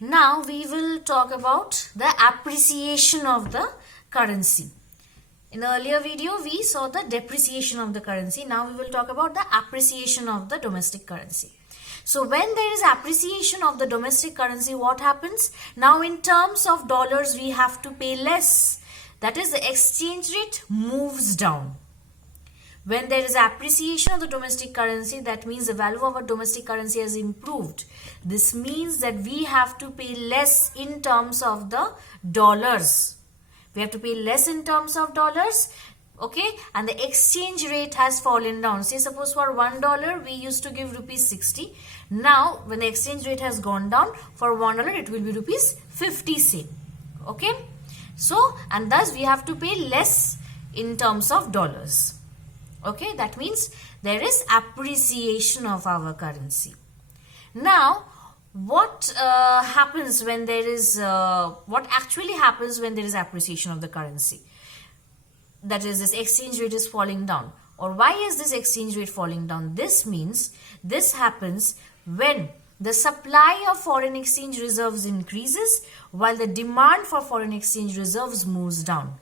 Now we will talk about the appreciation of the currency. In the earlier video, we saw the depreciation of the currency. Now we will talk about the appreciation of the domestic currency. So when there is appreciation of the domestic currency, what happens? Now in terms of dollars, we have to pay less. That is, the exchange rate moves down. When there is appreciation of the domestic currency, that means the value of our domestic currency has improved. This means that we have to pay less in terms of the dollars. We have to pay less in terms of dollars, okay? And the exchange rate has fallen down. Say suppose for $1 we used to give rupees 60. Now when the exchange rate has gone down, for $1 it will be rupees 50 say. Okay? So, and thus we have to pay less in terms of dollars. Okay, that means there is appreciation of our currency. Now, what happens when there is, what actually happens when there is appreciation of the currency? That is, this exchange rate is falling down. Or why is this exchange rate falling down? This means this happens when the supply of foreign exchange reserves increases while the demand for foreign exchange reserves moves down.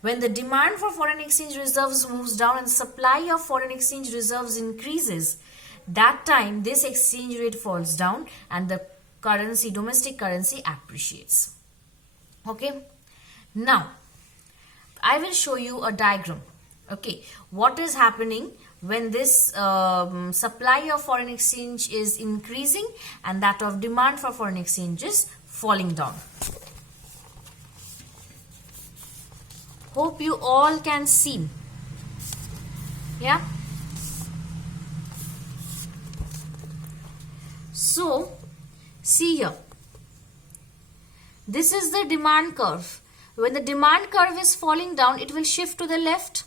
When the demand for foreign exchange reserves moves down and supply of foreign exchange reserves increases, that time this exchange rate falls down and the currency, domestic currency, appreciates. Okay. Now, I will show you a diagram. Okay. What is happening when this supply of foreign exchange is increasing and that of demand for foreign exchange is falling down. Hope you all can see. Yeah. So, see here. This is the demand curve. When the demand curve is falling down, it will shift to the left.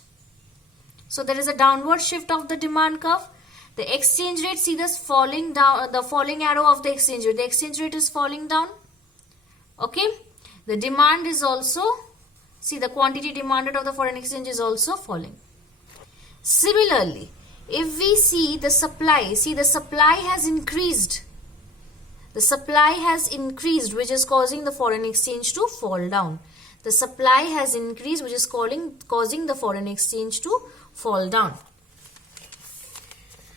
So, there is a downward shift of the demand curve. The exchange rate, see this falling down, the falling arrow of the exchange rate. The exchange rate is falling down. Okay. The demand is also, see, the quantity demanded of the foreign exchange is also falling. Similarly, if we see the supply, see the supply has increased. The supply has increased, which is causing the foreign exchange to fall down. The supply has increased, which is causing the foreign exchange to fall down.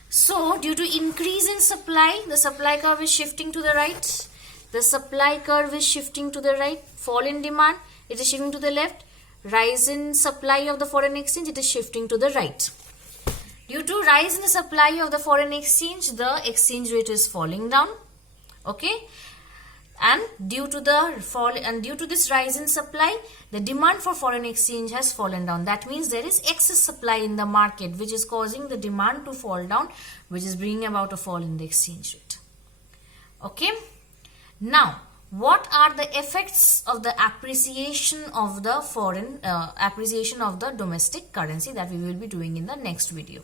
So, due to increase in supply, the supply curve is shifting to the right. The supply curve is shifting to the right. Fall in demand, it is shifting to the left. Rise in supply of the foreign exchange, it is shifting to the right. Due to rise in the supply of the foreign exchange, the exchange rate is falling down. Okay. And due to the fall and due to this rise in supply, the demand for foreign exchange has fallen down. That means there is excess supply in the market, which is causing the demand to fall down, which is bringing about a fall in the exchange rate. Okay. Now, what are the effects of the appreciation of the foreign, appreciation of the domestic currency that we will be doing in the next video?